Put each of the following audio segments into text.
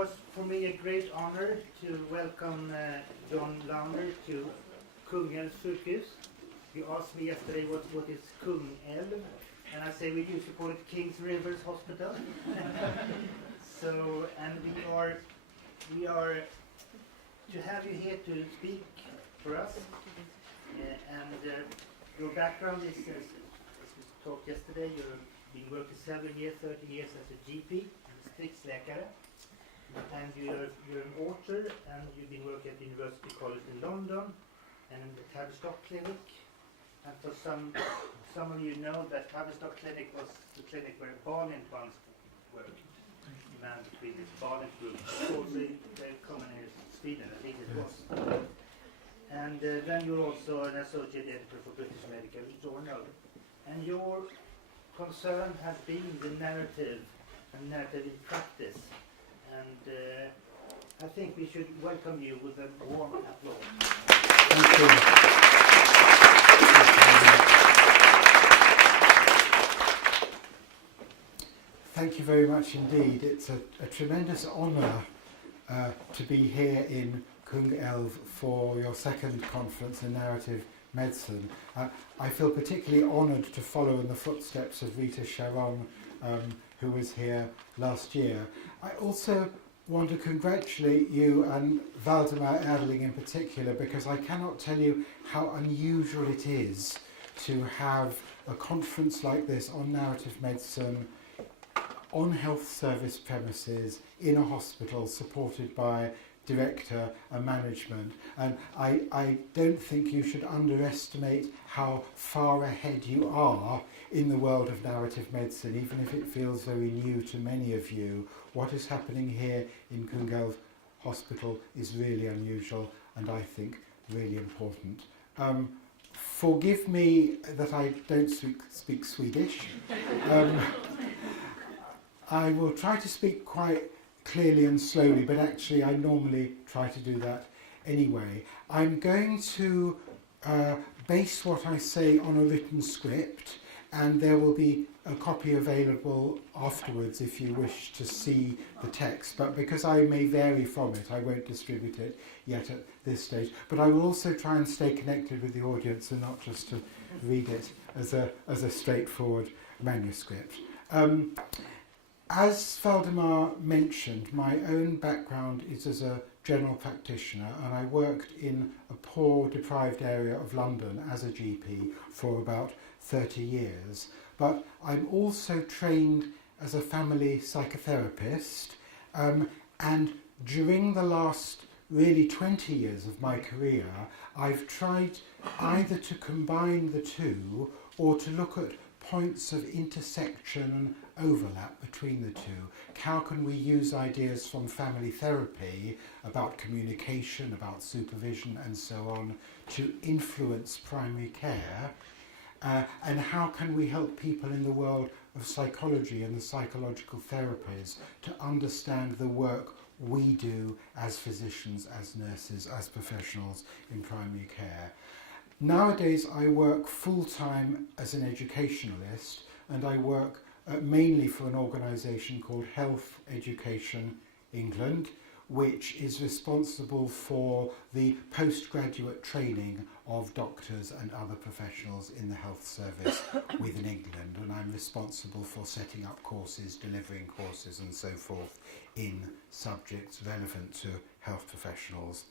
was for me a great honor to welcome John Launer to Kungälvs sjukhus. You asked me yesterday what is Kungälv, and I say we used to call it Kings Rivers Hospital. So, and we are to have you here to speak for us. Your background is, as we talked yesterday, you've been working 7 years, 30 years as a GP, distriktsläkare, and you're an author, and you've been working at the University College in London and in the Tavistock Clinic. And for some of you know that Tavistock Clinic was the clinic where Barnet once worked, the man between this Barnet group, also very common in Sweden, I think it was. And then you're also an associate editor for British Medical Journal. And your concern has been the narrative and narrative in practice. And I think we should welcome you with a warm applause. Thank you. Thank you very much indeed. It's a tremendous honour to be here in Kungälv for your second conference in Narrativ Medicin. I feel particularly honoured to follow in the footsteps of Rita Sharon, who was here last year. I also want to congratulate you and Valdemar Erling in particular, because I cannot tell you how unusual it is to have a conference like this on narrative medicine on health service premises in a hospital supported by director and management, and I don't think you should underestimate how far ahead you are in the world of narrative medicine, even if it feels very new to many of you. What is happening here in Kungälv Hospital is really unusual and I think really important. Forgive me that I don't speak Swedish. I will try to speak quite clearly and slowly, but actually I normally try to do that anyway. I'm going to base what I say on a written script, and there will be a copy available afterwards if you wish to see the text, but because I may vary from it, I won't distribute it yet at this stage. But I will also try and stay connected with the audience and not just to read it as a straightforward manuscript. As Valdemar mentioned, my own background is as a general practitioner, and I worked in a poor, deprived area of London as a GP for about 30 years. But I'm also trained as a family psychotherapist, and during the last really 20 years of my career, I've tried either to combine the two or to look at points of intersection and overlap between the two. How can we use ideas from family therapy about communication, about supervision and so on to influence primary care? And how can we help people in the world of psychology and the psychological therapies to understand the work we do as physicians, as nurses, as professionals in primary care? Nowadays I work full-time as an educationalist, and I work mainly for an organisation called Health Education England, which is responsible for the postgraduate training of doctors and other professionals in the health service within England, and I'm responsible for setting up courses, delivering courses and so forth in subjects relevant to health professionals.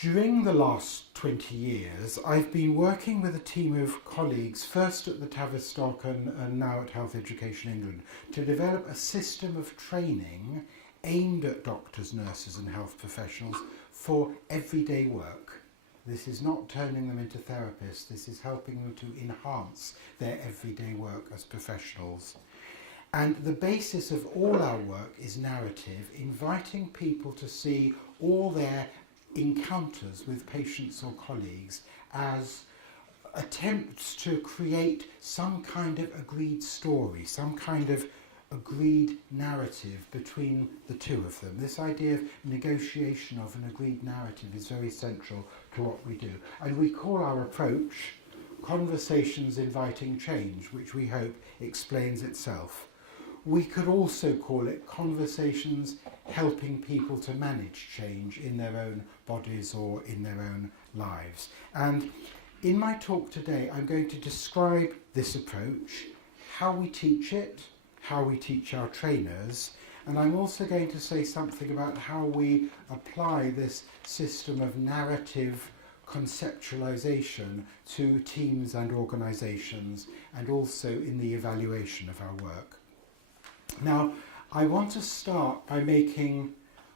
During the last 20 years, I've been working with a team of colleagues, first at the Tavistock and now at Health Education England, to develop a system of training aimed at doctors, nurses and health professionals for everyday work. This is not turning them into therapists, this is helping them to enhance their everyday work as professionals. And the basis of all our work is narrative, inviting people to see all their encounters with patients or colleagues as attempts to create some kind of agreed story, some kind of agreed narrative between the two of them. This idea of negotiation of an agreed narrative is very central to what we do. And we call our approach Conversations Inviting Change, which we hope explains itself. We could also call it conversations helping people to manage change in their own bodies or in their own lives. And in my talk today, I'm going to describe this approach, how we teach it, how we teach our trainers, and I'm also going to say something about how we apply this system of narrative conceptualization to teams and organizations, and also in the evaluation of our work. Now, I want to start by making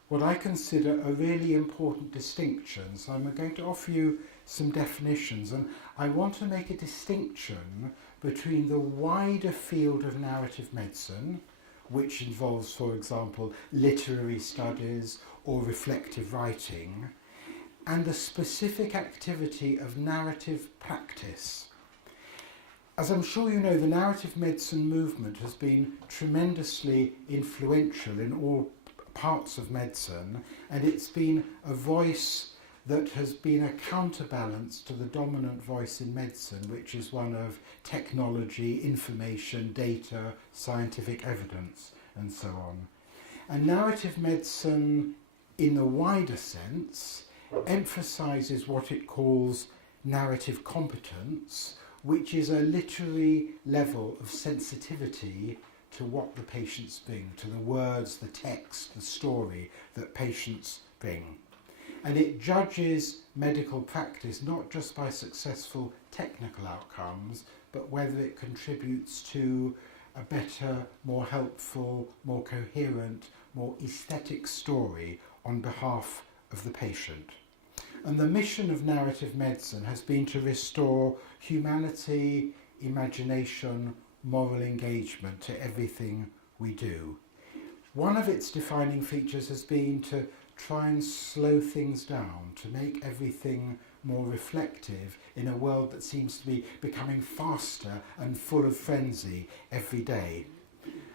what I consider a really important distinction. So I'm going to offer you some definitions, and I want to make a distinction between the wider field of narrative medicine, which involves, for example, literary studies or reflective writing, and the specific activity of narrative practice. As I'm sure you know, the narrative medicine movement has been tremendously influential in all parts of medicine, and it's been a voice that has been a counterbalance to the dominant voice in medicine, which is one of technology, information, data, scientific evidence, and so on. And narrative medicine, in the wider sense, emphasises what it calls narrative competence, which is a literary level of sensitivity to what the patients bring, to the words, the text, the story that patients bring. And it judges medical practice not just by successful technical outcomes, but whether it contributes to a better, more helpful, more coherent, more aesthetic story on behalf of the patient. And the mission of narrative medicine has been to restore humanity, imagination, moral engagement to everything we do. One of its defining features has been to try and slow things down, to make everything more reflective in a world that seems to be becoming faster and full of frenzy every day.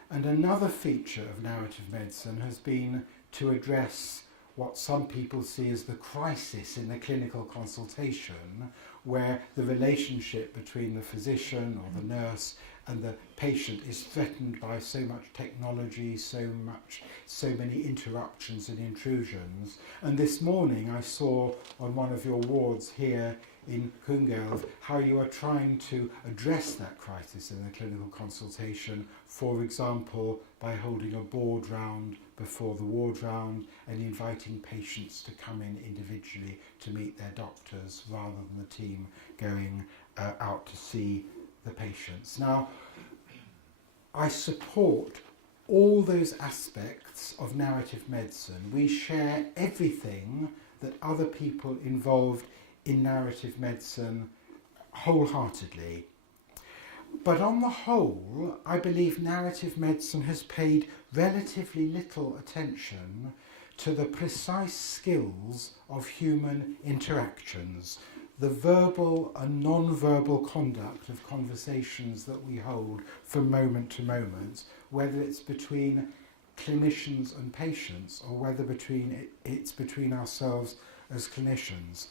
And another feature of narrative medicine has been to address what some people see as the crisis in the clinical consultation, where the relationship between the physician or the nurse and the patient is threatened by so much technology, so many interruptions and intrusions. And this morning I saw on one of your wards here in Kungälv how you are trying to address that crisis in the clinical consultation, for example, by holding a board round before the ward round and inviting patients to come in individually to meet their doctors rather than the team going out to see the patients. Now, I support all those aspects of narrative medicine. We share everything that other people involved in narrative medicine wholeheartedly. But on the whole, I believe narrative medicine has paid relatively little attention to the precise skills of human interactions, the verbal and non-verbal conduct of conversations that we hold from moment to moment, whether it's between clinicians and patients or whether it's between ourselves as clinicians.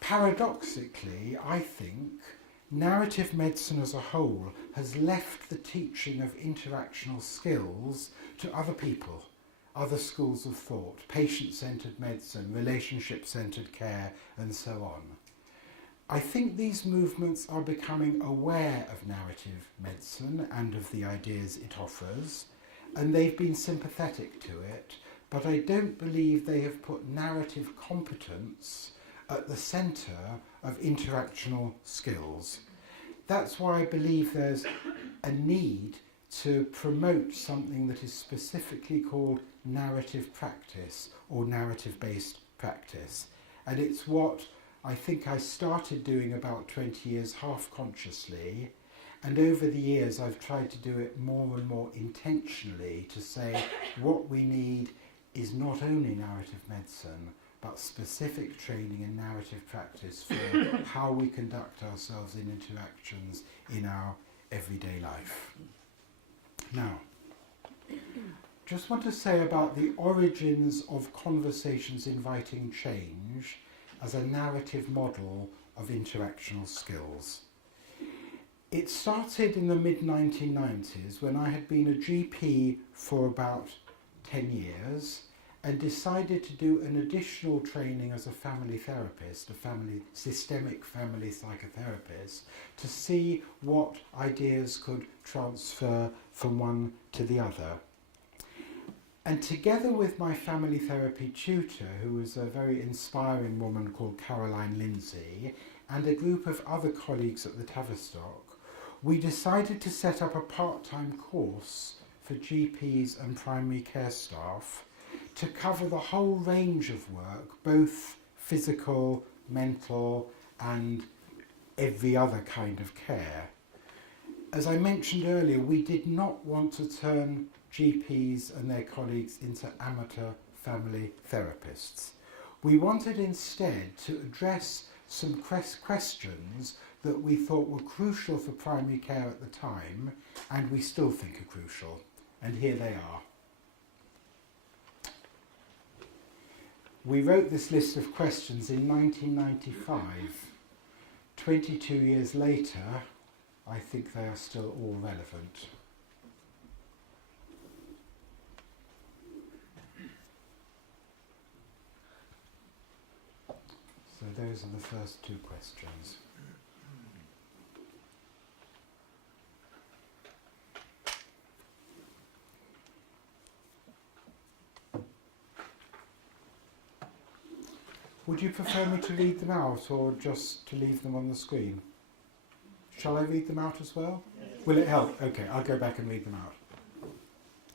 Paradoxically, I think narrative medicine as a whole has left the teaching of interactional skills to other people, other schools of thought, patient-centred medicine, relationship-centred care, and so on. I think these movements are becoming aware of narrative medicine and of the ideas it offers, and they've been sympathetic to it, but I don't believe they have put narrative competence at the centre of interactional skills. That's why I believe there's a need to promote something that is specifically called narrative practice or narrative-based practice. And it's what I think I started doing about 20 years half-consciously, and over the years I've tried to do it more and more intentionally to say what we need is not only narrative medicine, but specific training in narrative practice for how we conduct ourselves in interactions in our everyday life. Now, just want to say about the origins of conversations inviting change as a narrative model of interactional skills. It started in the mid-1990s when I had been a GP for about 10 years and decided to do an additional training as a family therapist, systemic family psychotherapist, to see what ideas could transfer from one to the other. And together with my family therapy tutor, who was a very inspiring woman called Caroline Lindsay, and a group of other colleagues at the Tavistock, we decided to set up a part-time course for GPs and primary care staff to cover the whole range of work, both physical, mental, and every other kind of care. As I mentioned earlier, we did not want to turn GPs and their colleagues into amateur family therapists. We wanted instead to address some questions that we thought were crucial for primary care at the time, and we still think are crucial. And here they are. We wrote this list of questions in 1995. 22 years later, I think they are still all relevant. So those are the first two questions. Would you prefer me to read them out or just to leave them on the screen? Shall I read them out as well? Yes. Will it help? Okay, I'll go back and read them out.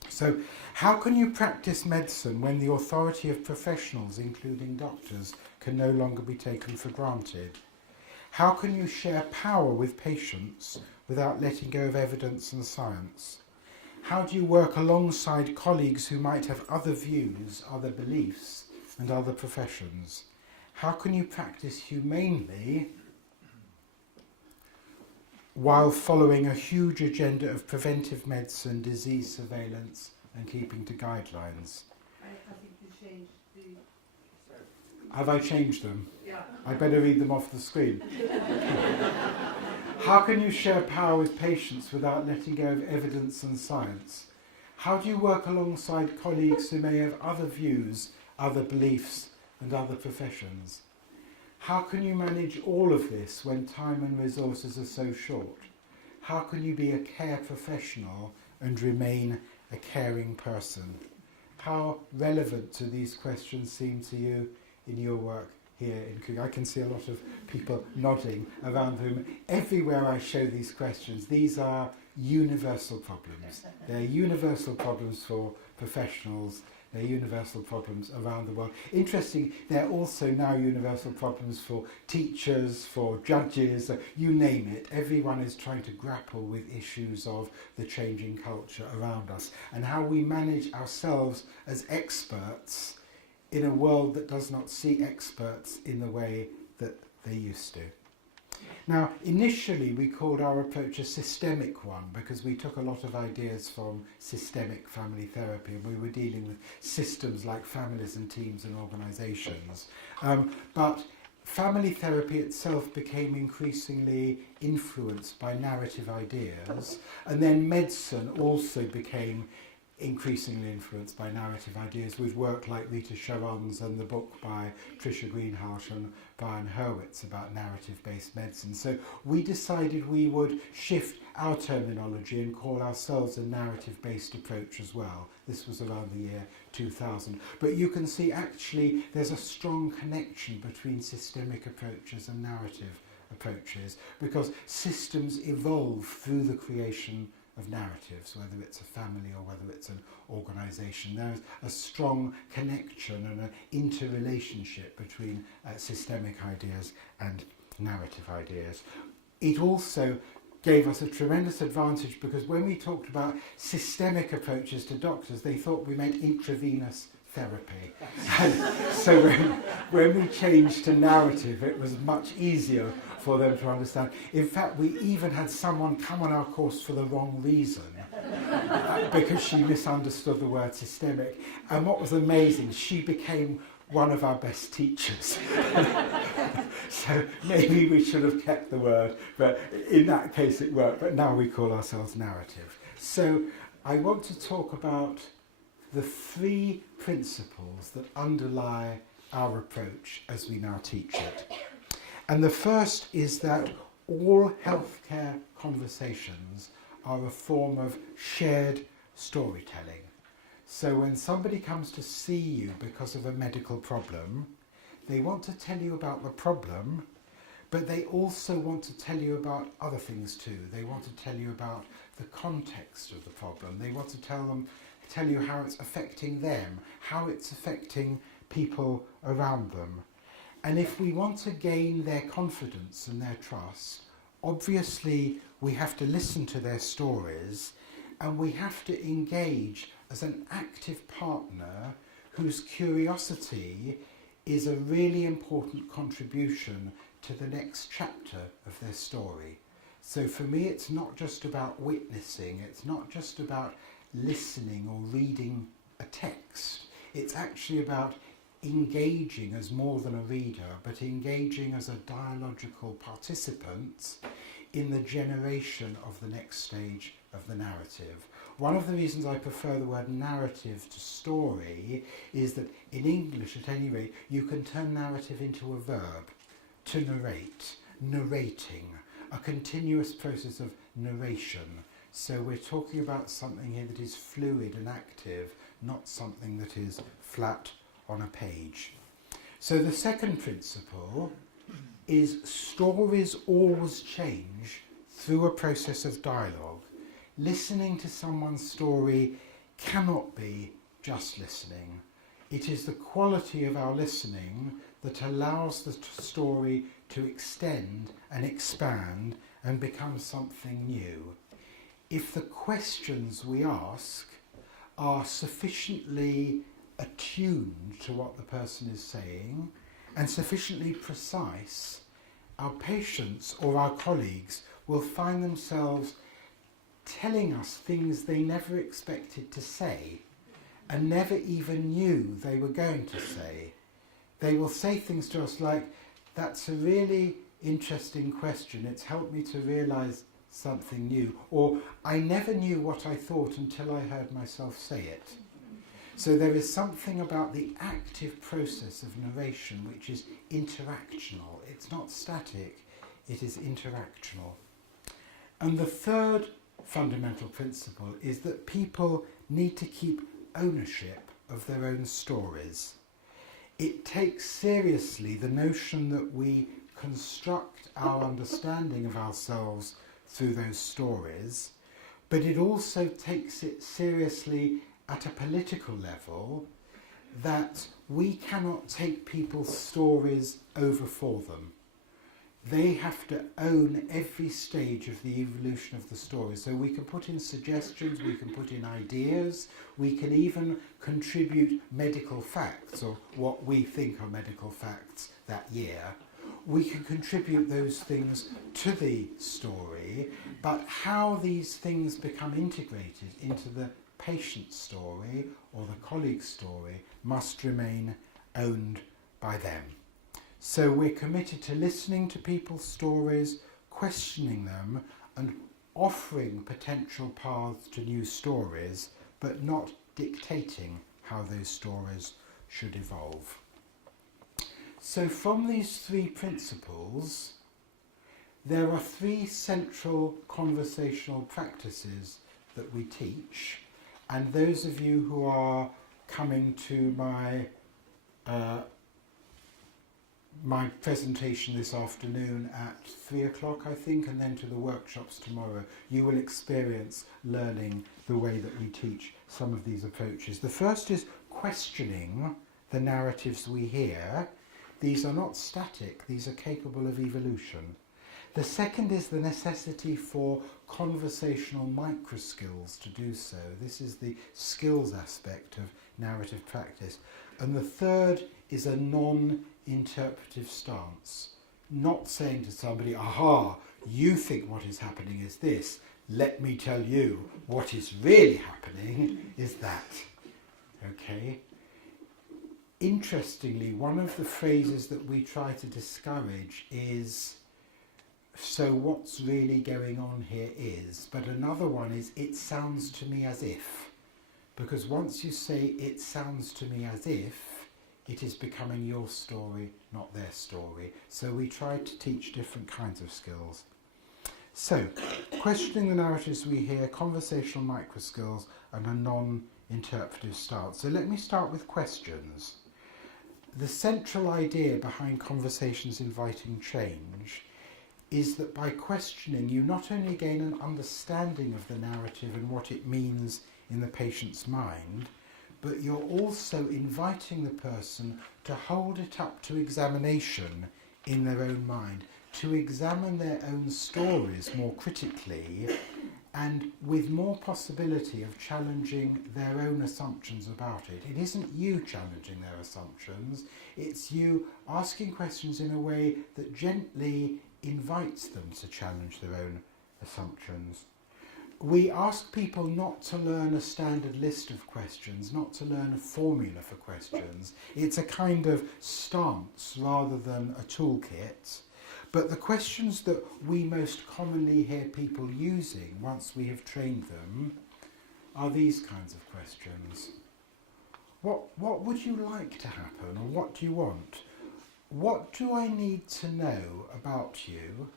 So, how can you practice medicine when the authority of professionals, including doctors, can no longer be taken for granted? How can you share power with patients without letting go of evidence and science? How do you work alongside colleagues who might have other views, other beliefs, and other professions? How can you practice humanely while following a huge agenda of preventive medicine, disease surveillance, and keeping to guidelines? I think you changed the... Have I changed them? Yeah. I better read them off the screen. How can you share power with patients without letting go of evidence and science? How do you work alongside colleagues who may have other views, other beliefs, and other professions? How can you manage all of this when time and resources are so short? How can you be a care professional and remain a caring person? How relevant do these questions seem to you in your work here in Coog? I can see a lot of people nodding around the room. Everywhere I show these questions, these are universal problems. They're universal problems for professionals. They're universal problems around the world. Interesting, they're also now universal problems for teachers, for judges, you name it. Everyone is trying to grapple with issues of the changing culture around us and how we manage ourselves as experts in a world that does not see experts in the way that they used to. Now, initially we called our approach a systemic one because we took a lot of ideas from systemic family therapy and we were dealing with systems like families and teams and organisations. But family therapy itself became increasingly influenced by narrative ideas, and then medicine also became increasingly influenced by narrative ideas with work like Rita Sharon's and the book by Tricia Greenhalgh and Brian Hurwitz about narrative-based medicine. So we decided we would shift our terminology and call ourselves a narrative-based approach as well. This was around the year 2000. But you can see actually there's a strong connection between systemic approaches and narrative approaches because systems evolve through the creation of narratives, whether it's a family or whether it's an organisation. There's a strong connection and an interrelationship between systemic ideas and narrative ideas. It also gave us a tremendous advantage because when we talked about systemic approaches to doctors, they thought we meant intravenous therapy. So when we changed to narrative, it was much easier for them to understand. In fact, we even had someone come on our course for the wrong reason because she misunderstood the word systemic. And what was amazing, she became one of our best teachers. So maybe we should have kept the word, but in that case it worked, but now we call ourselves narrative. So I want to talk about the 3 principles that underlie our approach as we now teach it. And the first is that all healthcare conversations are a form of shared storytelling. So when somebody comes to see you because of a medical problem, they want to tell you about the problem, but they also want to tell you about other things too. They want to tell you about the context of the problem. They want to tell you how it's affecting them, how it's affecting people around them. And if we want to gain their confidence and their trust, obviously we have to listen to their stories, and we have to engage as an active partner whose curiosity is a really important contribution to the next chapter of their story. So for me, it's not just about witnessing, it's not just about listening or reading a text. It's actually about engaging as more than a reader, but engaging as a dialogical participant in the generation of the next stage of the narrative. One of the reasons I prefer the word narrative to story is that in English, at any rate, you can turn narrative into a verb, to narrate, narrating, a continuous process of narration. So we're talking about something here that is fluid and active, not something that is flat on a page. So the second principle is stories always change through a process of dialogue. Listening to someone's story cannot be just listening. It is the quality of our listening that allows the story to extend and expand and become something new. If the questions we ask are sufficiently attuned to what the person is saying and sufficiently precise, our patients or our colleagues will find themselves telling us things they never expected to say and never even knew they were going to say. They will say things to us like, "That's a really interesting question, it's helped me to realise something new," or "I never knew what I thought until I heard myself say it." So there is something about the active process of narration which is interactional. It's not static, it is interactional. And the third fundamental principle is that people need to keep ownership of their own stories. It takes seriously the notion that we construct our understanding of ourselves through those stories, but it also takes it seriously at a political level that we cannot take people's stories over for them. They have to own every stage of the evolution of the story. So we can put in suggestions, we can put in ideas, we can even contribute medical facts, or what we think are medical facts that year. We can contribute those things to the story, but how these things become integrated into the patient's story or the colleague's story must remain owned by them. So we're committed to listening to people's stories, questioning them, and offering potential paths to new stories, but not dictating how those stories should evolve. So from these 3 principles, there are 3 central conversational practices that we teach, and those of you who are coming to my presentation this afternoon at 3 o'clock, I think, and then to the workshops tomorrow, you will experience learning the way that we teach some of these approaches. The first is questioning the narratives we hear. These are not static, these are capable of evolution. The second is the necessity for conversational microskills to do so. This is the skills aspect of narrative practice. And the third is a non-interpretive stance. Not saying to somebody, "Aha, you think what is happening is this. Let me tell you what is really happening is that." Okay? interestingly, one of the phrases that we try to discourage is, so what's really going on here is, but another one is, it sounds to me as if. Because once you say, it sounds to me as if, it is becoming your story, not their story. So we try to teach different kinds of skills. So, questioning the narratives we hear, conversational microskills, and a non-interpretive stance. So let me start with questions. The central idea behind conversations inviting change is that by questioning you not only gain an understanding of the narrative and what it means in the patient's mind, but you're also inviting the person to hold it up to examination in their own mind, to examine their own stories more critically and with more possibility of challenging their own assumptions about it. It isn't you challenging their assumptions, it's you asking questions in a way that gently invites them to challenge their own assumptions. We ask people not to learn a standard list of questions, not to learn a formula for questions. It's a kind of stance rather than a toolkit. But the questions that we most commonly hear people using once we have trained them are these kinds of questions. What would you like to happen, or what do you want? What do I need to know about you?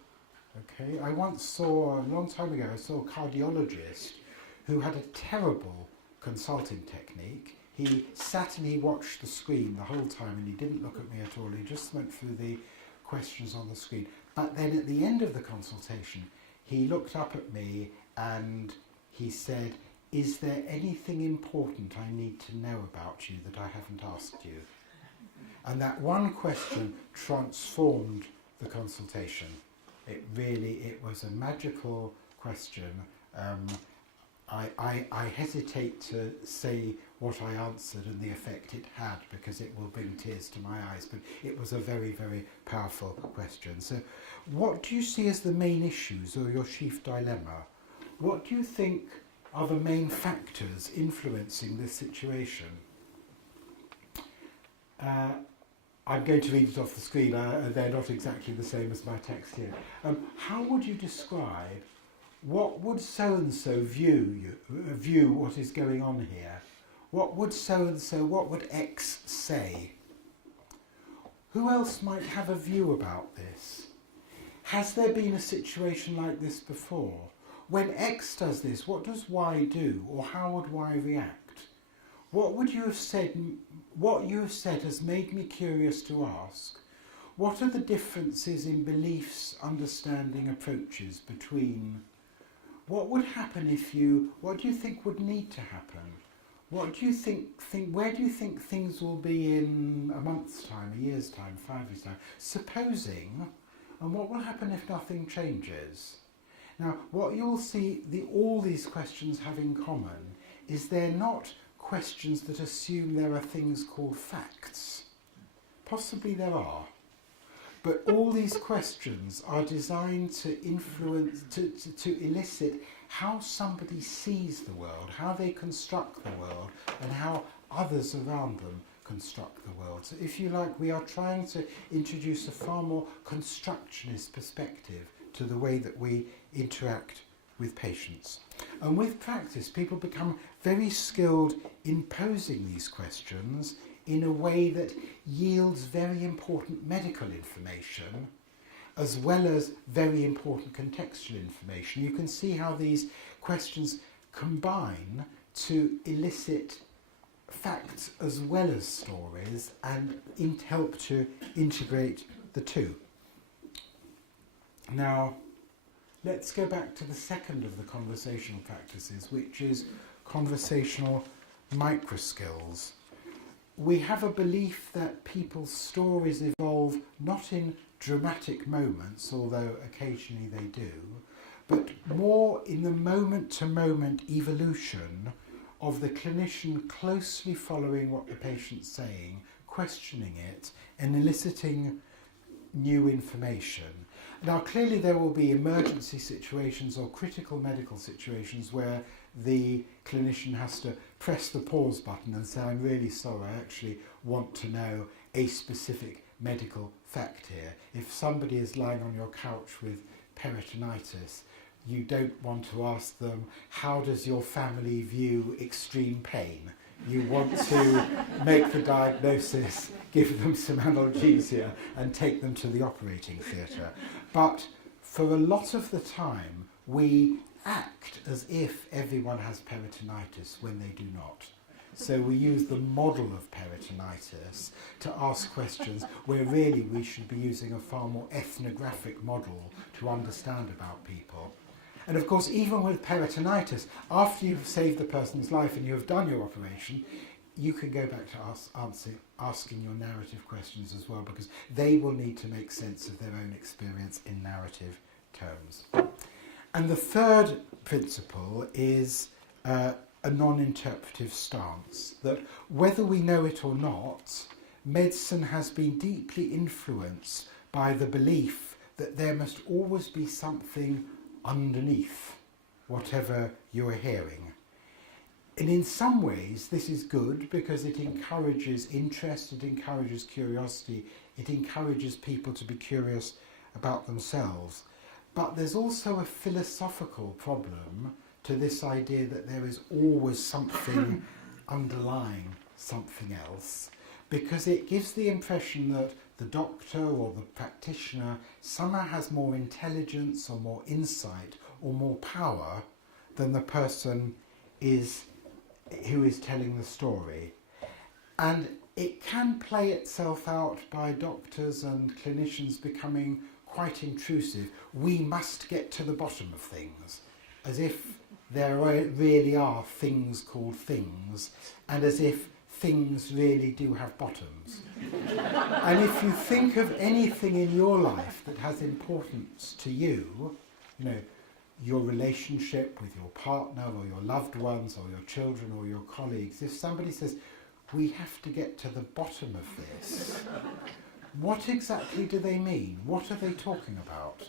Okay, I once saw, a long time ago, I saw a cardiologist who had a terrible consulting technique. He sat and he watched the screen the whole time and he didn't look at me at all. He just went through the questions on the screen. But then at the end of the consultation, he looked up at me and he said, "Is there anything important I need to know about you that I haven't asked you?" And that one question transformed the consultation. It was a magical question. I hesitate to say what I answered and the effect it had because it will bring tears to my eyes, but it was a very, very powerful question. So what do you see as the main issues or your chief dilemma? What do you think are the main factors influencing this situation? I'm going to read it off the screen. They're not exactly the same as my text here. How would you describe, what would so-and-so view what is going on here? What would so-and-so, what would X say? Who else might have a view about this? Has there been a situation like this before? When X does this, what does Y do? Or how would Y react? What would you have said? What you have said has made me curious to ask, what are the differences in beliefs, understanding, approaches between, what would happen if you, what do you think would need to happen? What do you think where do you think things will be in a month's time, a year's time, 5 years' time? Supposing, and what will happen if nothing changes? Now, what you'll see all these questions have in common is they're not questions that assume there are things called facts. Possibly there are. But all these questions are designed to influence, to elicit how somebody sees the world, how they construct the world, and how others around them construct the world. So if you like, we are trying to introduce a far more constructionist perspective to the way that we interact with patients. And with practice, people become very skilled in posing these questions in a way that yields very important medical information as well as very important contextual information. You can see how these questions combine to elicit facts as well as stories and help to integrate the two. Now, let's go back to the second of the conversational practices, which is conversational microskills. We have a belief that people's stories evolve not in dramatic moments, although occasionally they do, but more in the moment-to-moment evolution of the clinician closely following what the patient's saying, questioning it, and eliciting new information. Now, clearly there will be emergency situations or critical medical situations where the clinician has to press the pause button and say, I'm really sorry, I actually want to know a specific medical fact here. If somebody is lying on your couch with peritonitis, you don't want to ask them, how does your family view extreme pain? You want to make the diagnosis, give them some analgesia and take them to the operating theatre. But for a lot of the time, we act as if everyone has peritonitis when they do not. So we use the model of peritonitis to ask questions where really we should be using a far more ethnographic model to understand about people. And of course, even with peritonitis, after you've saved the person's life and you have done your operation, you can go back to asking your narrative questions as well, because they will need to make sense of their own experience in narrative terms. And the third principle is a non-interpretive stance, that whether we know it or not, medicine has been deeply influenced by the belief that there must always be something underneath whatever you're hearing. And in some ways this is good because it encourages interest, it encourages curiosity, it encourages people to be curious about themselves. But there's also a philosophical problem to this idea that there is always something underlying something else, because it gives the impression that the doctor or the practitioner somehow has more intelligence or more insight or more power than the person who is telling the story. And it can play itself out by doctors and clinicians becoming quite intrusive. We must get to the bottom of things, as if there really are things called things, and as if things really do have bottoms. And if you think of anything in your life that has importance to you, you know, your relationship with your partner or your loved ones or your children or your colleagues, if somebody says, we have to get to the bottom of this, what exactly do they mean? What are they talking about?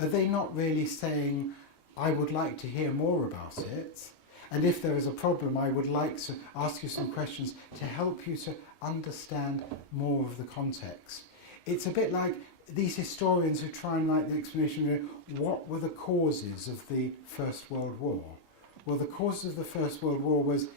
Are they not really saying, I would like to hear more about it, and if there is a problem, I would like to ask you some questions to help you to understand more of the context. It's a bit like these historians who try and write the explanation of what were the causes of the First World War. Well, the causes of the First World War was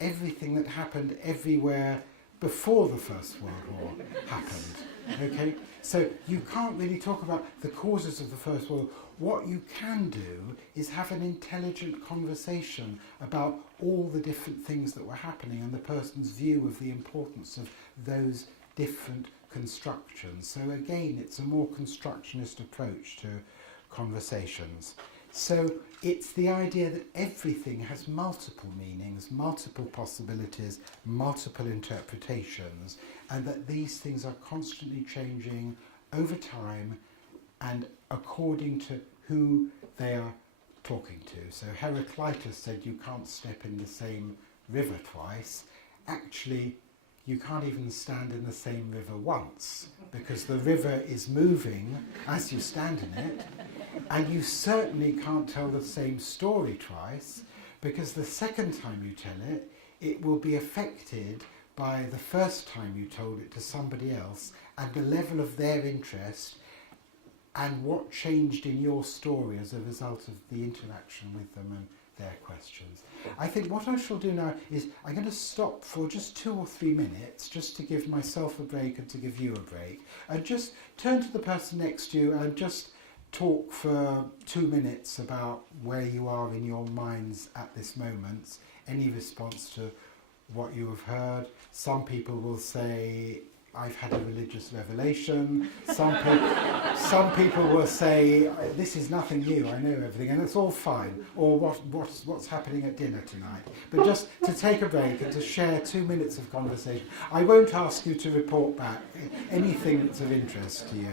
everything that happened everywhere before the First World War happened. Okay? So you can't really talk about the causes of the First World War. What you can do is have an intelligent conversation about all the different things that were happening and the person's view of the importance of those different constructions. So again, it's a more constructionist approach to conversations. So it's the idea that everything has multiple meanings, multiple possibilities, multiple interpretations, and that these things are constantly changing over time and according to who they are talking to. So Heraclitus said you can't step in the same river twice. Actually, you can't even stand in the same river once, because the river is moving as you stand in it, and you certainly can't tell the same story twice, because the second time you tell it, it will be affected by the first time you told it to somebody else, and the level of their interest, and what changed in your story as a result of the interaction with them and their questions. I think what I shall do now is I'm going to stop for just 2 or 3 minutes, just to give myself a break and to give you a break, and just turn to the person next to you and just talk for 2 minutes about where you are in your minds at this moment, any response to what you have heard. Some people will say, I've had a religious revelation. Some people will say, this is nothing new, I know everything, and it's all fine. Or what's happening at dinner tonight. But just to take a break and to share 2 minutes of conversation. I won't ask you to report back anything that's of interest to you.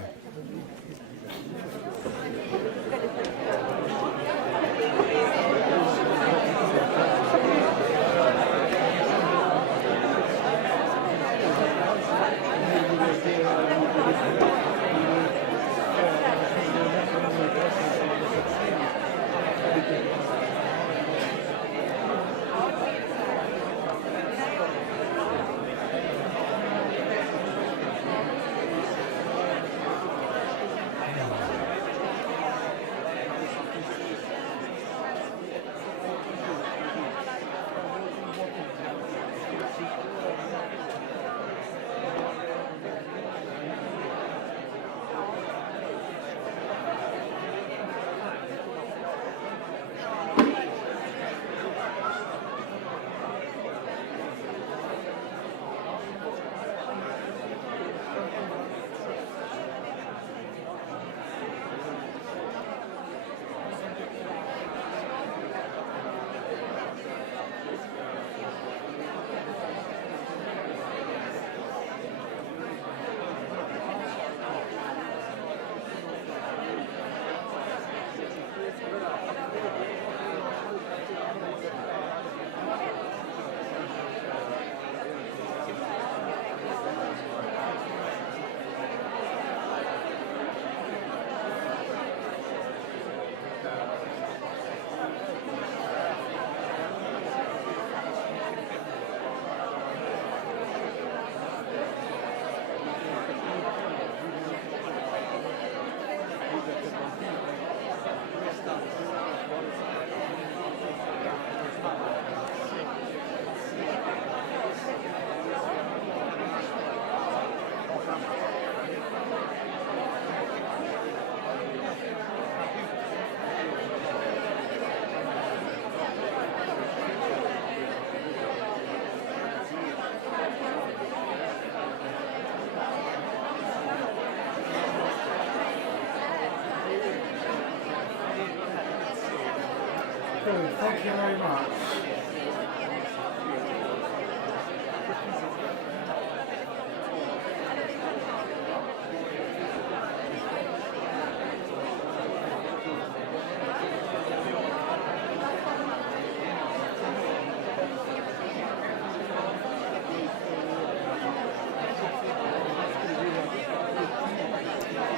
Good, thank you very much.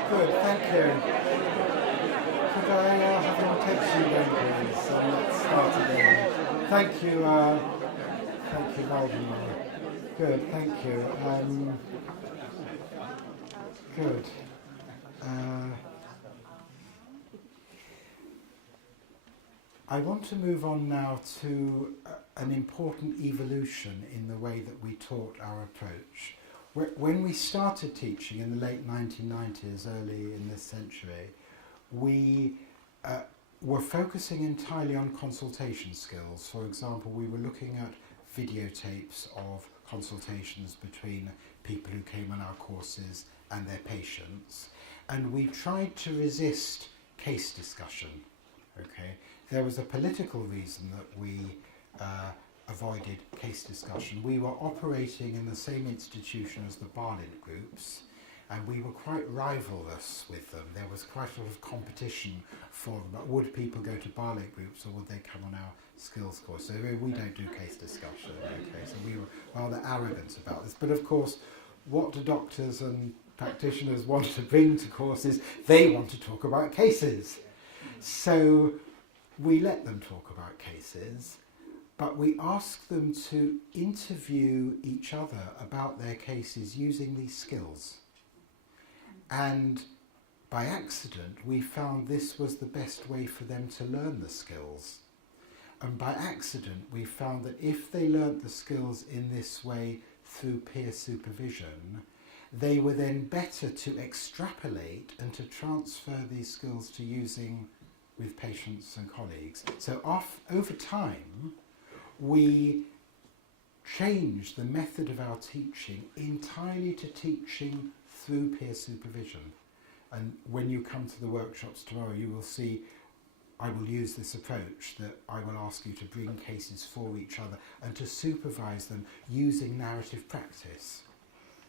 Good, thank you. Could I have an attention again, please? Let's start again. Thank you, Valdemar. Good, thank you. Good. I want to move on now to an important evolution in the way that we taught our approach. When we started teaching in the late 1990s, early in this century, we were focusing entirely on consultation skills. For example, we were looking at videotapes of consultations between people who came on our courses and their patients, and we tried to resist case discussion. Okay, there was a political reason that we avoided case discussion. We were operating in the same institution as the Barlint groups, and we were quite rivalrous with them. There was quite a lot of competition for them. Would people go to Barlint groups or would they come on our skills course? So we don't do case discussion. Okay, so we were rather arrogant about this. But of course, what do doctors and practitioners want to bring to courses? They want to talk about cases. So we let them talk about cases, but we asked them to interview each other about their cases using these skills. And by accident, we found this was the best way for them to learn the skills. And by accident, we found that if they learnt the skills in this way through peer supervision, they were then better to extrapolate and to transfer these skills to using with patients and colleagues. So over time, we changed the method of our teaching entirely to teaching through peer supervision. And when you come to the workshops tomorrow, you will see I will use this approach that I will ask you to bring cases for each other and to supervise them using narrative practice.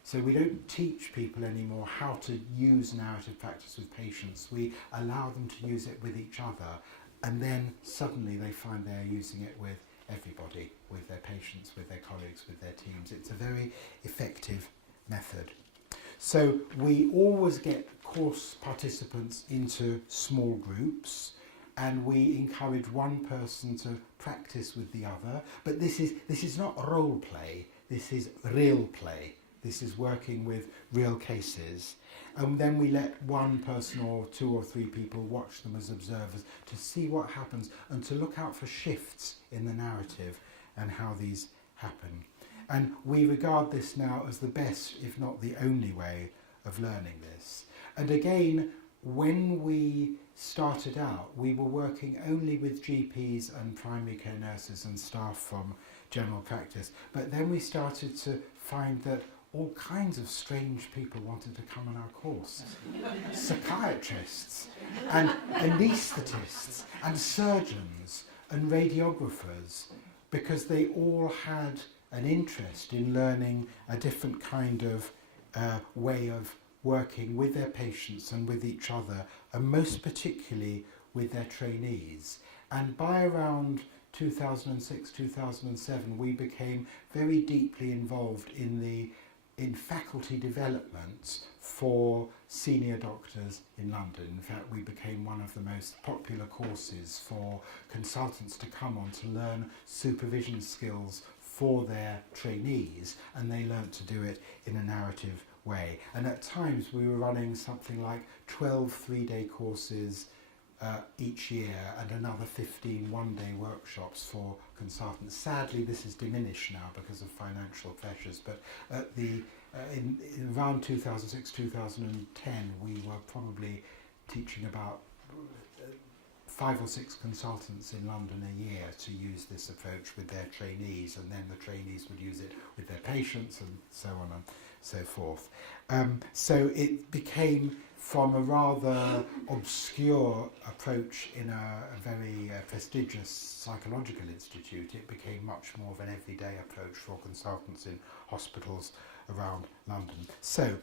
So we don't teach people anymore how to use narrative practice with patients. We allow them to use it with each other, and then suddenly they find they're using it with everybody, with their patients, with their colleagues, with their teams. It's a very effective method. So we always get course participants into small groups, and we encourage one person to practice with the other. But this is not role play, this is real play. This is working with real cases. And then we let one person or two or three people watch them as observers to see what happens and to look out for shifts in the narrative and how these happen. And we regard this now as the best, if not the only way of learning this. And again, when we started out, we were working only with GPs and primary care nurses and staff from general practice. But then we started to find that all kinds of strange people wanted to come on our course. Psychiatrists and anaesthetists and surgeons and radiographers, because they all had an interest in learning a different kind of way of working with their patients and with each other, and most particularly with their trainees. And by around 2006, 2007, we became very deeply involved in faculty development for senior doctors in London. In fact, we became one of the most popular courses for consultants to come on to learn supervision skills for their trainees, and they learnt to do it in a narrative way. And at times we were running something like 12 three-day courses each year and another 15 one-day workshops for consultants. Sadly, this is diminished now because of financial pressures, but at in around 2006, 2010, we were probably teaching about 5 or 6 consultants in London a year to use this approach with their trainees, and then the trainees would use it with their patients and so on and so forth. So it became, from a rather obscure approach in a very prestigious psychological institute, it became much more of an everyday approach for consultants in hospitals around London. So,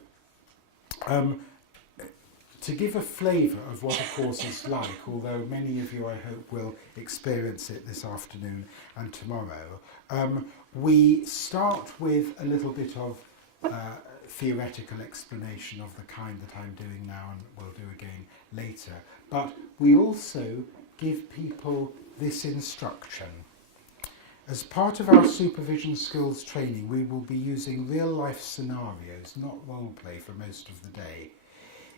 to give a flavour of what a course is like, although many of you I hope will experience it this afternoon and tomorrow, we start with a little bit of theoretical explanation of the kind that I'm doing now and will do again later. But we also give people this instruction. As part of our supervision skills training, we will be using real-life scenarios, not role-play, for most of the day.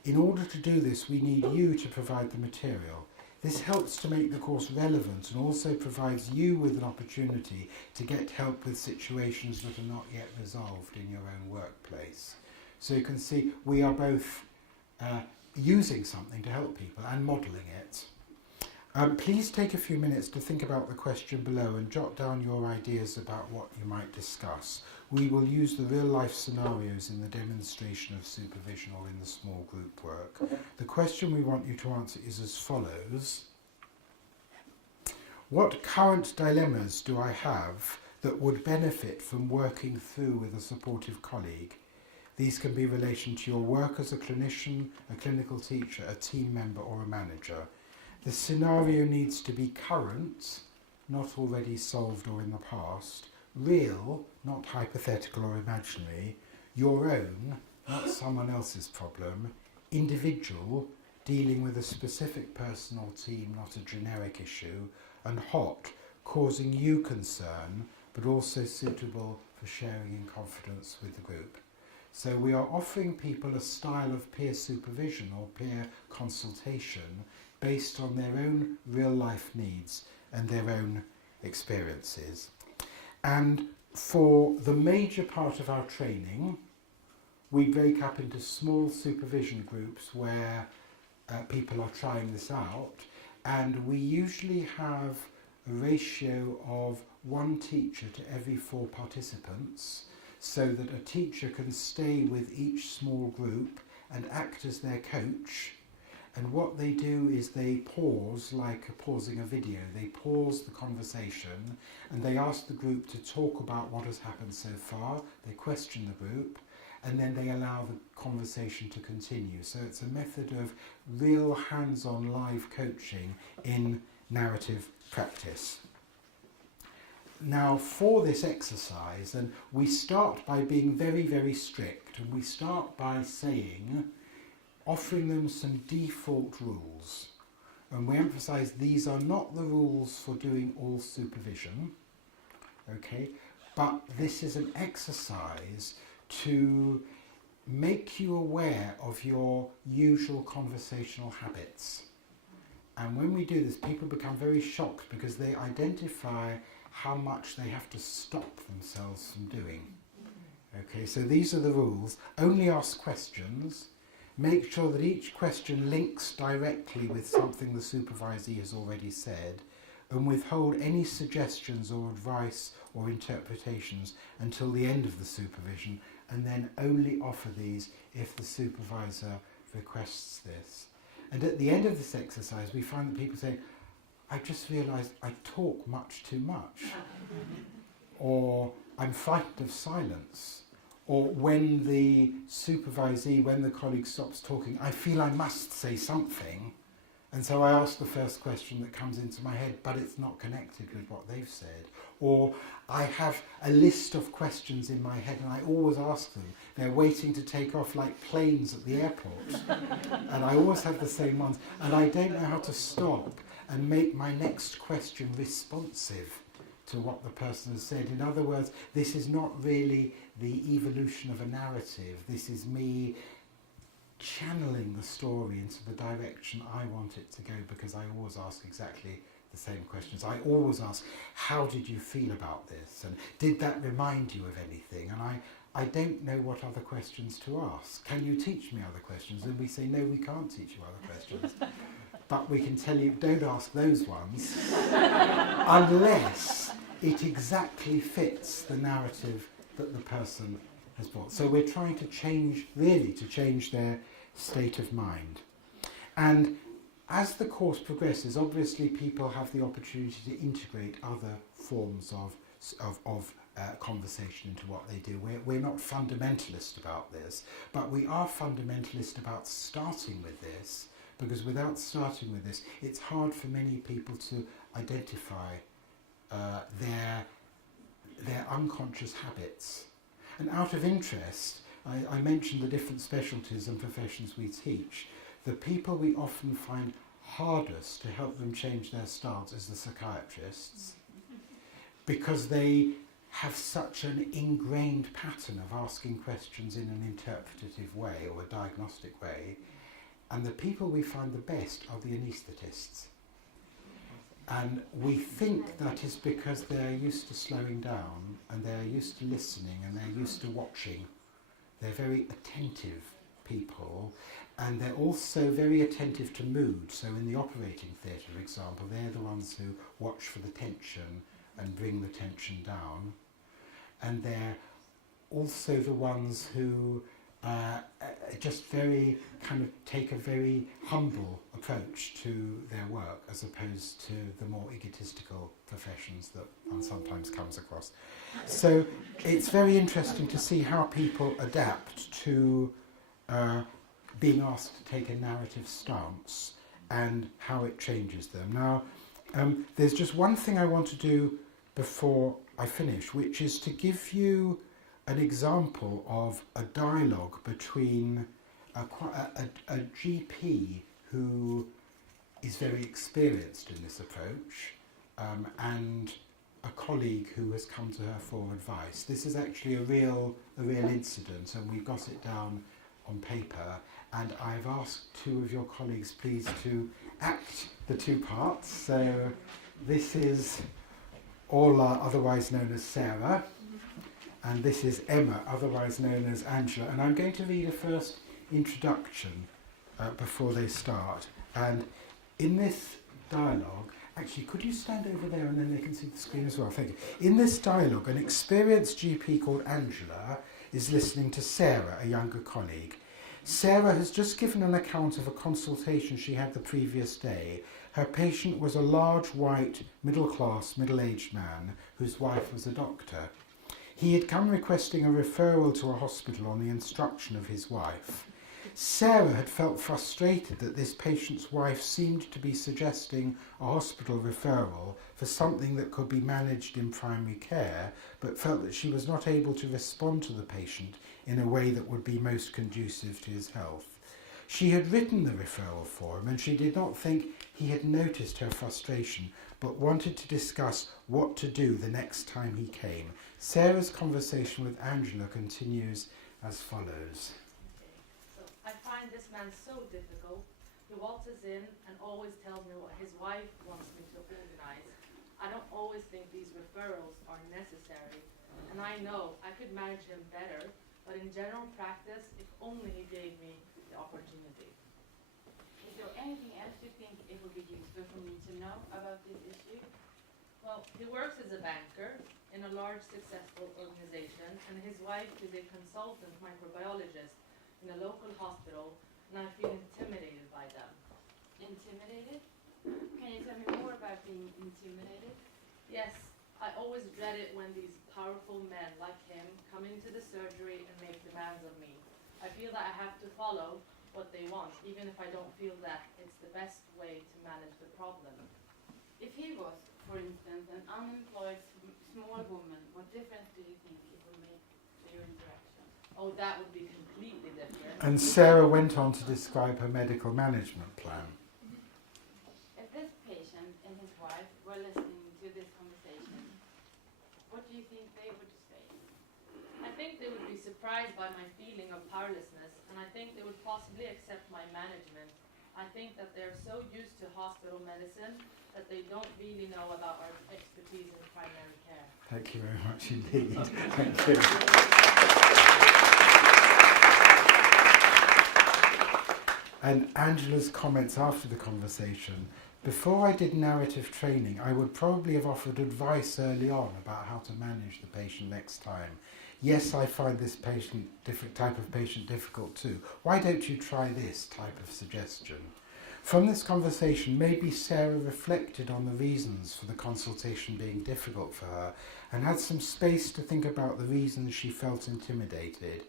In order to do this, we need you to provide the material. This helps to make the course relevant and also provides you with an opportunity to get help with situations that are not yet resolved in your own workplace. So you can see we are both using something to help people and modelling it. Please take a few minutes to think about the question below and jot down your ideas about what you might discuss. We will use the real-life scenarios in the demonstration of supervision or in the small group work. The question we want you to answer is as follows. What current dilemmas do I have that would benefit from working through with a supportive colleague? These can be in relation to your work as a clinician, a clinical teacher, a team member or a manager. The scenario needs to be current, not already solved or in the past, real, not hypothetical or imaginary, your own, not someone else's problem, individual, dealing with a specific person or team, not a generic issue, and hot, causing you concern, but also suitable for sharing in confidence with the group. So we are offering people a style of peer supervision or peer consultation based on their own real-life needs and their own experiences. And for the major part of our training, we break up into small supervision groups where people are trying this out, and we usually have a ratio of 1 teacher to every 4 participants, so that a teacher can stay with each small group and act as their coach. And what they do is they pause, like pausing a video. They pause the conversation and they ask the group to talk about what has happened so far. They question the group and then they allow the conversation to continue. So it's a method of real hands-on live coaching in narrative practice. Now for this exercise, and we start by being very, very strict, and we start by saying, offering them some default rules. And we emphasise these are not the rules for doing all supervision, okay? But this is an exercise to make you aware of your usual conversational habits. And when we do this, people become very shocked because they identify how much they have to stop themselves from doing. Okay, so these are the rules. Only ask questions. Make sure that each question links directly with something the supervisee has already said, and withhold any suggestions or advice or interpretations until the end of the supervision, and then only offer these if the supervisor requests this. And at the end of this exercise, we find that people say, I just realised I talk much too much, or I'm frightened of silence. Or when the supervisee, when the colleague stops talking, I feel I must say something, and so I ask the first question that comes into my head, but it's not connected with what they've said. Or I have a list of questions in my head and I always ask them. They're waiting to take off like planes at the airport. And I always have the same ones. And I don't know how to stop and make my next question responsive to what the person has said. In other words, this is not really the evolution of a narrative. This is me channeling the story into the direction I want it to go, because I always ask exactly the same questions. I always ask, how did you feel about this? And did that remind you of anything? And I don't know what other questions to ask. Can you teach me other questions? And we say, no, we can't teach you other questions. But we can tell you, don't ask those ones, unless it exactly fits the narrative that the person has brought. So we're trying to change their state of mind. And as the course progresses, obviously people have the opportunity to integrate other forms of conversation into what they do. We're not fundamentalist about this, but we are fundamentalist about starting with this, because without starting with this, it's hard for many people to identify their unconscious habits. And out of interest, I mentioned the different specialties and professions we teach. The people we often find hardest to help them change their stance is the psychiatrists, because they have such an ingrained pattern of asking questions in an interpretative way or a diagnostic way, and the people we find the best are the anaesthetists. And we think that is because they're used to slowing down, and they're used to listening, and they're used to watching. They're very attentive people, and they're also very attentive to mood. So in the operating theatre, for example, they're the ones who watch for the tension and bring the tension down. And they're also the ones who just very kind of take a very humble approach to their work, as opposed to the more egotistical professions that one sometimes comes across. So it's very interesting to see how people adapt to being asked to take a narrative stance and how it changes them. Now, there's just one thing I want to do before I finish, which is to give you an example of a dialogue between a GP who is very experienced in this approach and a colleague who has come to her for advice. This is actually a real incident, and we got it down on paper, and I've asked two of your colleagues please to act the two parts. So this is Orla, otherwise known as Sarah, and this is Emma, otherwise known as Angela. And I'm going to read a first introduction before they start. And in this dialogue, actually, could you stand over there and then they can see the screen as well? Thank you. In this dialogue, an experienced GP called Angela is listening to Sarah, a younger colleague. Sarah has just given an account of a consultation she had the previous day. Her patient was a large, white, middle-class, middle-aged man whose wife was a doctor. He had come requesting a referral to a hospital on the instruction of his wife. Sarah had felt frustrated that this patient's wife seemed to be suggesting a hospital referral for something that could be managed in primary care, but felt that she was not able to respond to the patient in a way that would be most conducive to his health. She had written the referral form, and she did not think he had noticed her frustration, but wanted to discuss what to do the next time he came. Sarah's conversation with Angela continues as follows. So I find this man so difficult. He waltzes in and always tells me what his wife wants me to organize. I don't always think these referrals are necessary, and I know I could manage him better, but in general practice, if only he gave me the opportunity. Is there anything else you think it would be useful for me to know about this issue? Well, he works as a banker in a large successful organization, and his wife is a consultant microbiologist in a local hospital, and I feel intimidated by them. Intimidated? Can you tell me more about being intimidated? Yes, I always dread it when these powerful men like him come into the surgery and make demands of me. I feel that I have to follow what they want, even if I don't feel that it's the best way to manage the problem. If he was, for instance, an unemployed small woman, what difference do you think it would make to your interaction? Oh, that would be completely different. And Sarah went on to describe her medical management plan. If this patient and his wife were listening to this conversation, what do you think they would say? I think they would be surprised by my feeling of powerlessness, and I think they would possibly accept my management. I think that they're so used to hospital medicine that they don't really know about our expertise in primary care. Thank you very much indeed. Thank you. And Angela's comments after the conversation. Before I did narrative training, I would probably have offered advice early on about how to manage the patient next time. yes, I find this type of patient difficult too. Why don't you try this type of suggestion? From this conversation, maybe Sarah reflected on the reasons for the consultation being difficult for her and had some space to think about the reasons she felt intimidated.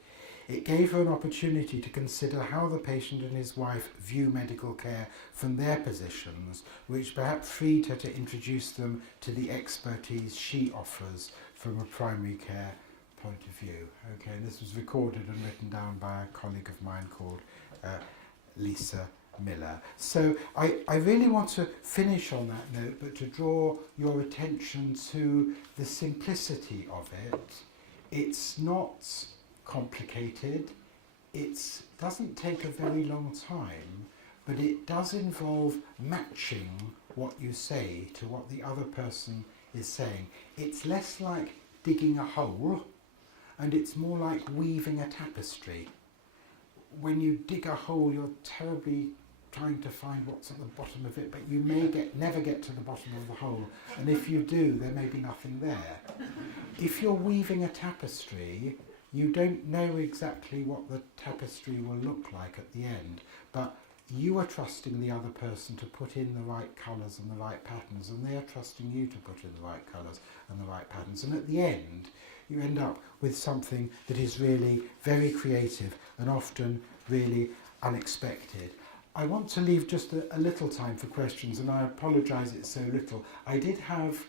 It gave her an opportunity to consider how the patient and his wife view medical care from their positions, which perhaps freed her to introduce them to the expertise she offers from a primary care point of view. Okay, and this was recorded and written down by a colleague of mine called Lisa Miller. So I really want to finish on that note, but to draw your attention to the simplicity of it. It's not complicated, it doesn't take a very long time, but it does involve matching what you say to what the other person is saying. It's less like digging a hole, and it's more like weaving a tapestry. When you dig a hole, you're terribly trying to find what's at the bottom of it, but you may never get to the bottom of the hole, and if you do, there may be nothing there. If you're weaving a tapestry, you don't know exactly what the tapestry will look like at the end, but you are trusting the other person to put in the right colours and the right patterns, and they are trusting you to put in the right colours and the right patterns, and at the end you end up with something that is really very creative and often really unexpected. I want to leave just a little time for questions, and I apologise it's so little. I did have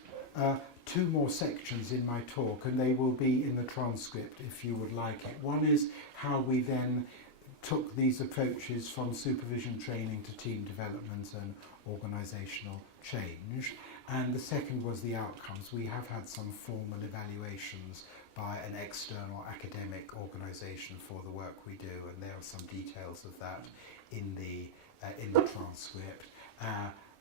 2 more sections in my talk, and they will be in the transcript if you would like it. One is how we then took these approaches from supervision training to team development and organisational change, and the second was the outcomes. We have had some formal evaluations by an external academic organisation for the work we do, and there are some details of that in the transcript.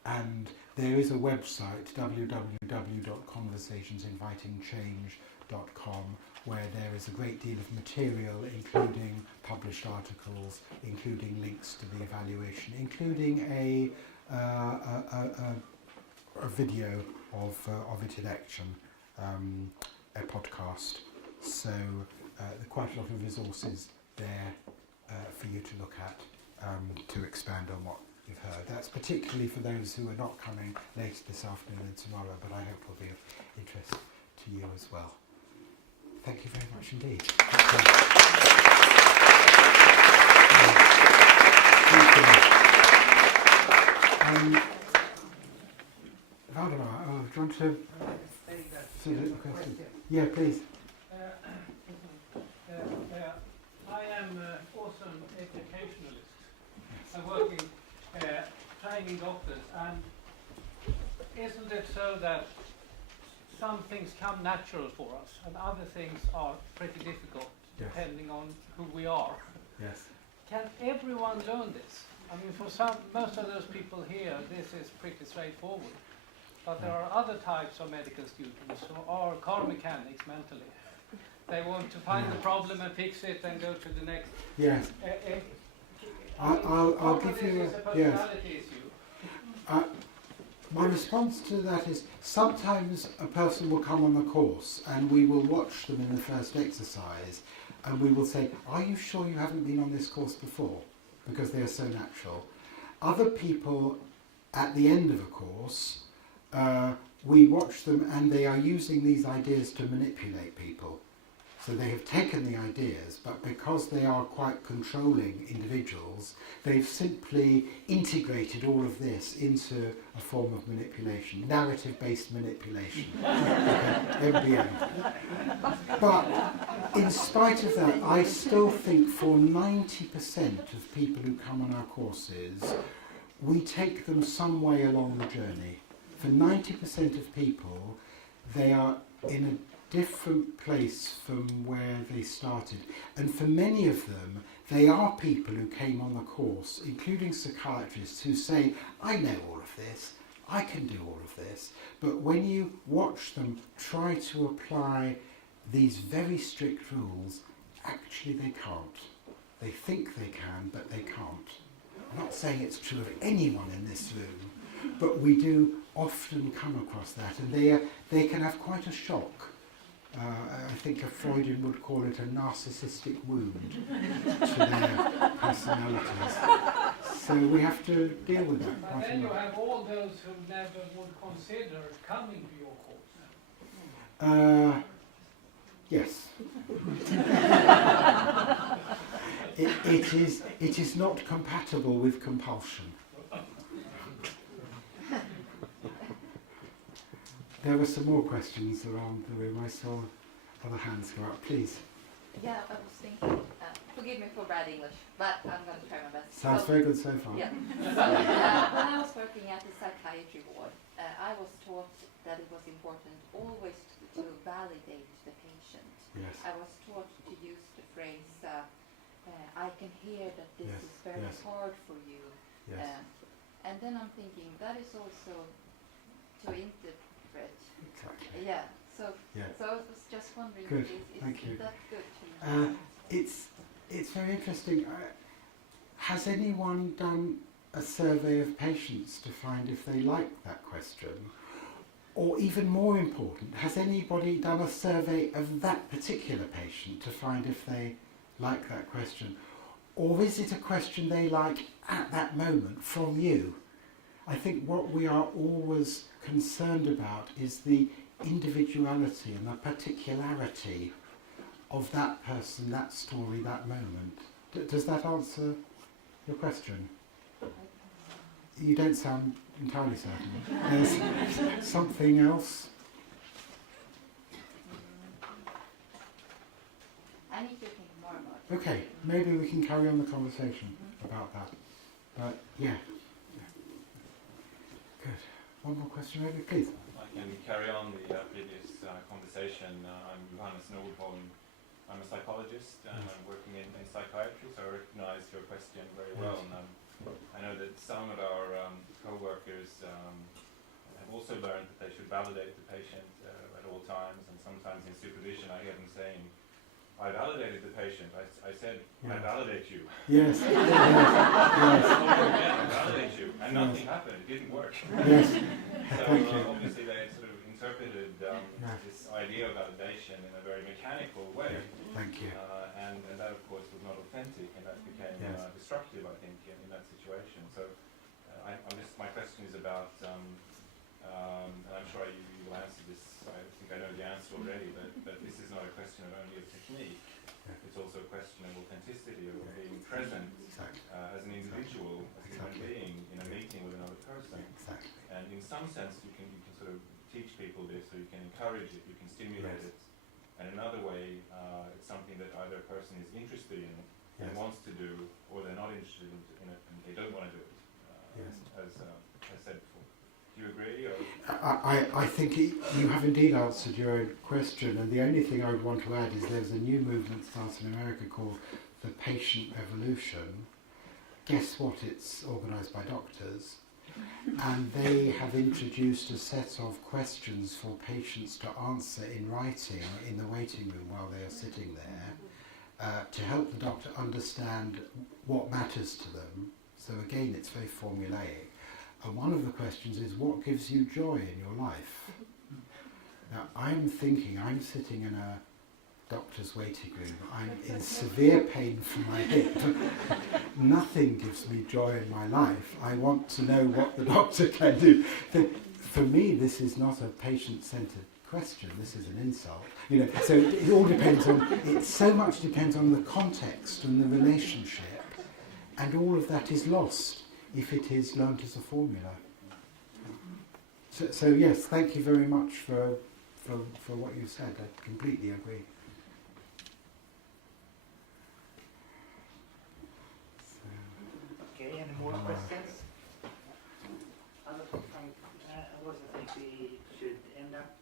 And there is a website, www.conversationsinvitingchange.com, where there is a great deal of material, including published articles, including links to the evaluation, including a video of it in action, a podcast. So there are quite a lot of resources there for you to look at to expand on what you've heard. That's particularly for those who are not coming later this afternoon and tomorrow, but I hope will be of interest to you as well. Thank you very much indeed. Valdemar, do you want to say the question? Yeah, please. I am also an educationalist. I'm working training doctors, and isn't it so that some things come natural for us and other things are pretty difficult, yes, depending on who we are? Yes. Can everyone learn this? I mean, for most of those people here, this is pretty straightforward. But there are other types of medical students who are car mechanics mentally. They want to find the problem and fix it and go to the next. Yes. I'll give you a personality issue. My response to that is sometimes a person will come on the course and we will watch them in the first exercise and we will say, are you sure you haven't been on this course before? Because they are so natural. Other people at the end of a course, we watch them and they are using these ideas to manipulate people. So they have taken the ideas, but because they are quite controlling individuals, they've simply integrated all of this into a form of manipulation, narrative-based manipulation, MBM. But in spite of that, I still think for 90% of people who come on our courses, we take them some way along the journey. For 90% of people, they are in a different place from where they started. And for many of them, they are people who came on the course, including psychiatrists, who say, I know all of this, I can do all of this. But when you watch them try to apply these very strict rules, actually they can't. They think they can, but they can't. I'm not saying it's true of anyone in this room, but we do often come across that, and they can have quite a shock I think a Freudian would call it a narcissistic wound to their personalities. So we have to deal with that But quite a then you lot. have all those who never would consider coming to your course. Yes. It is not compatible with compulsion. There were some more questions around the room. I saw other hands go up. Please. Yeah, I was thinking, forgive me for bad English, but I'm going to try my best. Sounds very good so far. Yeah. When I was working at the psychiatry ward, I was taught that it was important always to validate the patient. Yes. I was taught to use the phrase, I can hear that this Yes, is very yes. hard for you. Yes. And then I'm thinking, that is also to interpret. Exactly. Yeah, so Yeah. so I was just wondering, Good, is thank you. that good to know? It's very interesting. Has anyone done a survey of patients to find if they like that question? Or even more important, has anybody done a survey of that particular patient to find if they like that question? Or is it a question they like at that moment from you? I think what we are always concerned about is the individuality and the particularity of that person, that story, that moment. Does that answer your question? You don't sound entirely certain. There's something else? I need to think more about it. Okay, maybe we can carry on the conversation about that. But yeah. Good. One more question maybe, please. I can carry on the previous conversation. I'm Johannes Nordholm. I'm a psychologist and I'm working in psychiatry, so I recognize your question very well. And I know that some of our co-workers have also learned that they should validate the patient at all times, and sometimes in supervision I hear them saying, I validated the patient. I said, I validate you. Yes. Yes. I validate you. And nothing happened. It didn't work. Yes. So Thank you. obviously they sort of interpreted this idea of validation in a very mechanical way. Thank you. And that of course was not authentic, and that became destructive, I think, in that situation. So my question is about, and I'm sure you will answer this, I think I know the answer already, but this is not a question of only of technique. It's also a question of authenticity, of being present as an individual, as a human being in a meeting with another person. Exactly. And in some sense you can sort of teach people this, or you can encourage it, you can stimulate it. And another way, it's something that either a person is interested in and wants to do, or they're not interested in it and they don't want to do it, as I said before. Do you agree? Or? I think you have indeed answered your own question, and the only thing I would want to add is there's a new movement started in America called the Patient Revolution. Guess what? It's organised by doctors, and they have introduced a set of questions for patients to answer in writing in the waiting room while they are sitting there, to help the doctor understand what matters to them. So again, it's very formulaic. And one of the questions is, what gives you joy in your life? Now, I'm sitting in a doctor's waiting room. I'm in severe pain from my hip. Nothing gives me joy in my life. I want to know what the doctor can do. For me, this is not a patient-centered question. This is an insult. So it all depends on. It so much depends on the context and the relationship, and all of that is lost if it is learnt as a formula. So yes, thank you very much for what you said. I completely agree. Okay, any more questions? I also think we should end up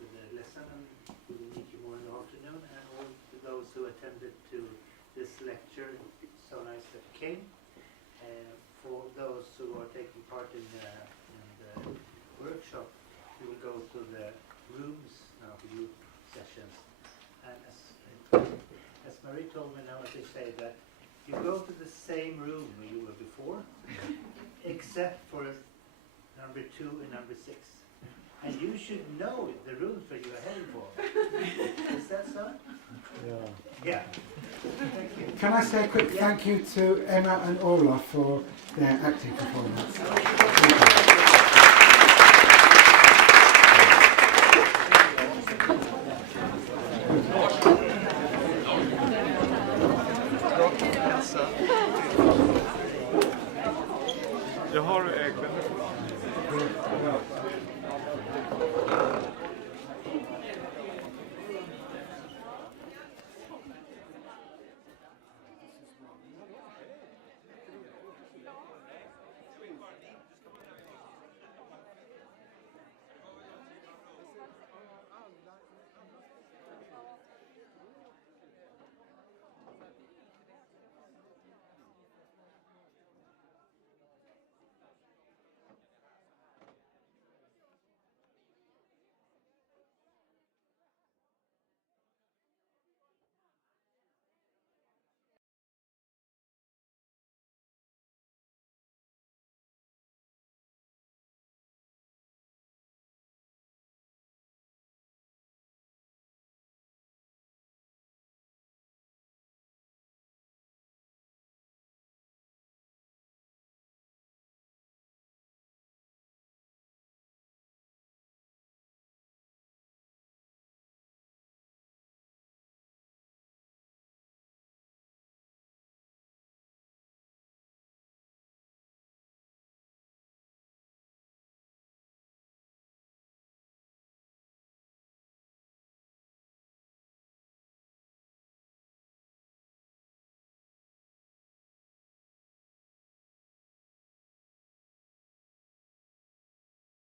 with the lesson, and we will meet you more in the afternoon. And all those who attended to this lecture, it's so nice that you came. For those who are taking part in the workshop, you will go to the rooms now for group sessions. And as Marie told me now, as they say, that you go to the same room where you were before, except for number 2 and number 6. and you should know the rooms where you are heading for. Is that so? Yeah. Thank you. Can I say a quick thank you to Emma and Ola for their acting performance? Jag har